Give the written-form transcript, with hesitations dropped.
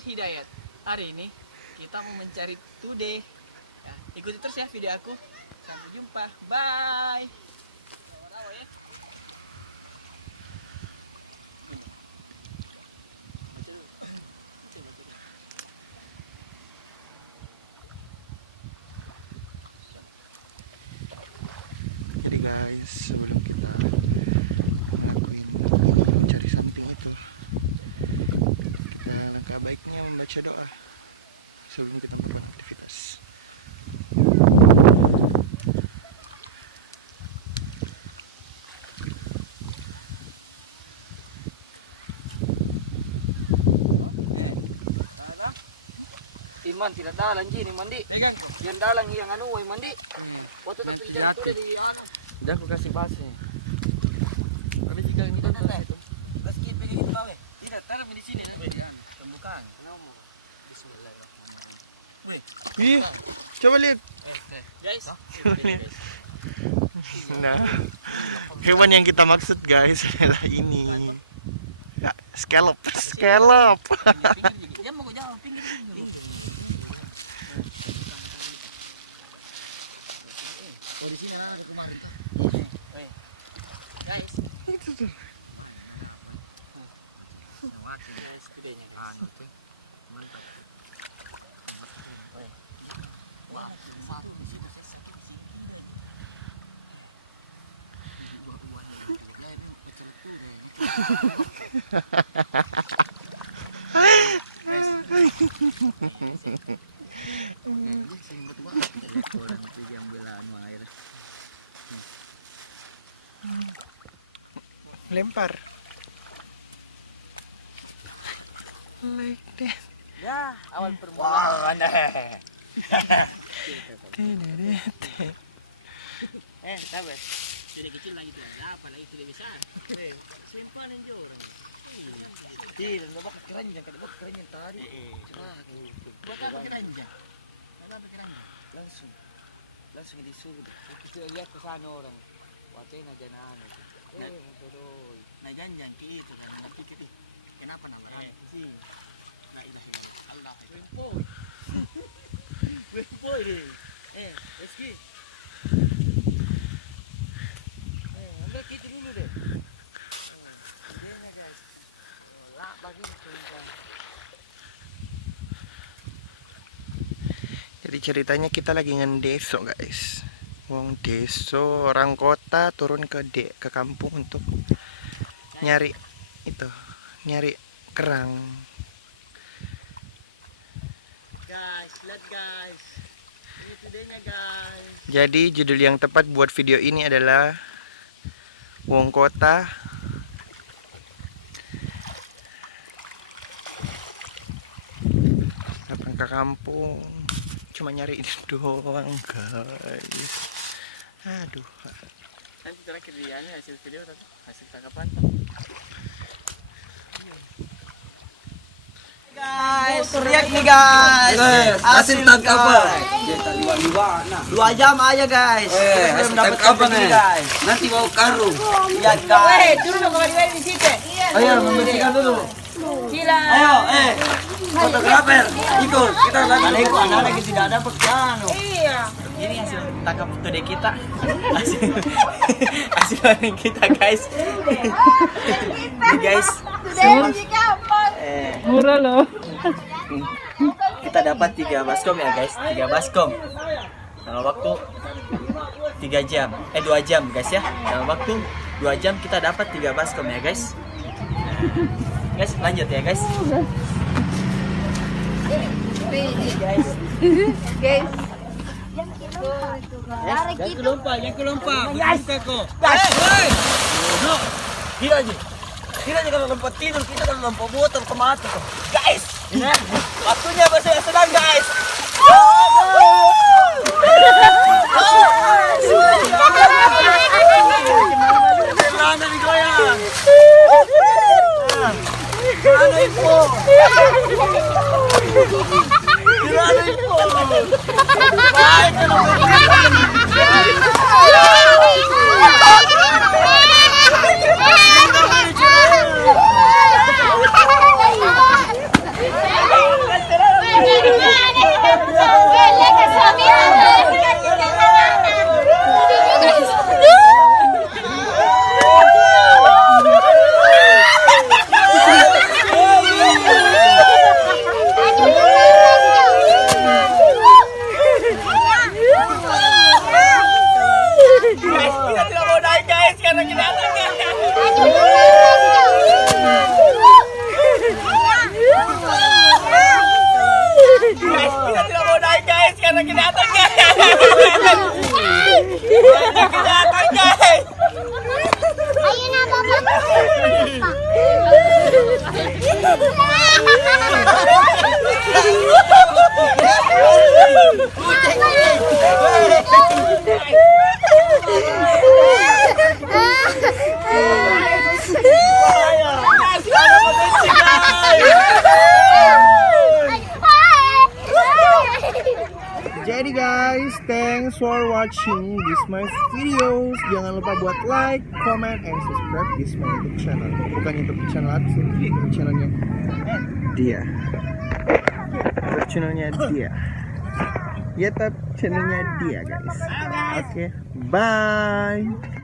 Nur Hidayat. Hari ini kita mau mencari today. Ya, ikuti terus ya video aku. Sampai jumpa. Bye. Jadi guys, sebelum kita ngelakuin mencari something itu, langkah baiknya membaca doa sebelum kita berbuat aktivitas. Iman tidak dalan ji ni mandi. Pegang. Yang dalan yang anu woi mandi. Waktu tapi jam tu di anu. Udah aku kasih base. Tapi jika kita Teh. Basket pegang itu bawe. tidak taruh di sini nanti. Pembukaan. Bismillahirrahmanirrahim. Ih, coba lihat. Guys. Nah, hewan yang kita maksud guys adalah ini. Ya, scallop. Dia mau jauh pinggir dulu. Oh di sini ada kemarin. Guys. Itu tuh. Mati guys, gedenya anu tuh. Mantap. Wah, satu di sini. Lempar. Like that. Ya, awal permulaan. Sabar. Sudah kecil lagi tuh. Apa lagi sudah besar? Simpanan jorang. Tidak, enggak keranjang, kada buat keranjang tadi. Cerah Buat apa keranjang? Apa keranjang? Langsung disuruh. Kita lihat ke sana orang. Wajah na jangan. Motoroi. Nah jangan ke itu kan. Nanti kita. Kenapa namanya? Si. La ilaha illallah. Allah. Wempoy deh. Eski. Ambil gitu dulu deh. Lah bagi Jadi ceritanya kita lagi ngendeso guys. Wong deso orang kota turun ke kampung untuk nyari nyari kerang. guys, lihat guys. Ini tudenya guys. Jadi judul yang tepat buat video ini adalah Wong kota datang ke kampung cuma nyari ini doang guys. Aduh. Nanti terakhir di hasil video atau hasil tangkapan. Guys, teriak nih guys. Hasil tangkapan. 2 jam aja guys. Belum dapat apa nih guys. Nanti mau karung. Lihat guys. Turun dong kembali di situ. Ayo membersihkan dulu. Gila. Ayo, fotografer, ikut. Kita lagi. Anak lagi tidak ada pekerjaan. Iya. Ini hasil tangkap today kita. Hasil panen kita guys. Ini guys. Murah loh. Kita dapat 3 baskom ya guys. 3 baskom. Dalam waktu 3 jam. 2 jam guys ya. Dalam waktu 2 jam kita dapat 3 baskom ya guys. Guys lanjut ya guys. Guys. Jangan kelompa, jangan kelompa. Buka kok. No. Gila aja. Gila aja kalau lompat tidur, kita kalau lompat botol ke mati kok. Guys. Waktunya bersenang-senang guys. Mana digoyang? Mana info? Mana info? Baik kalau guys. Kita tidak mau naik guys karena kita atas guys. Kita atas guys. Ayo na, Papa. Jadi guys, thanks for watching this my videos. Jangan lupa buat like, comment, and subscribe this my YouTube channel. Bukan YouTube channel aku sih, YouTube channelnya dia. YouTube channelnya dia. YouTube channelnya dia guys. Oke, bye.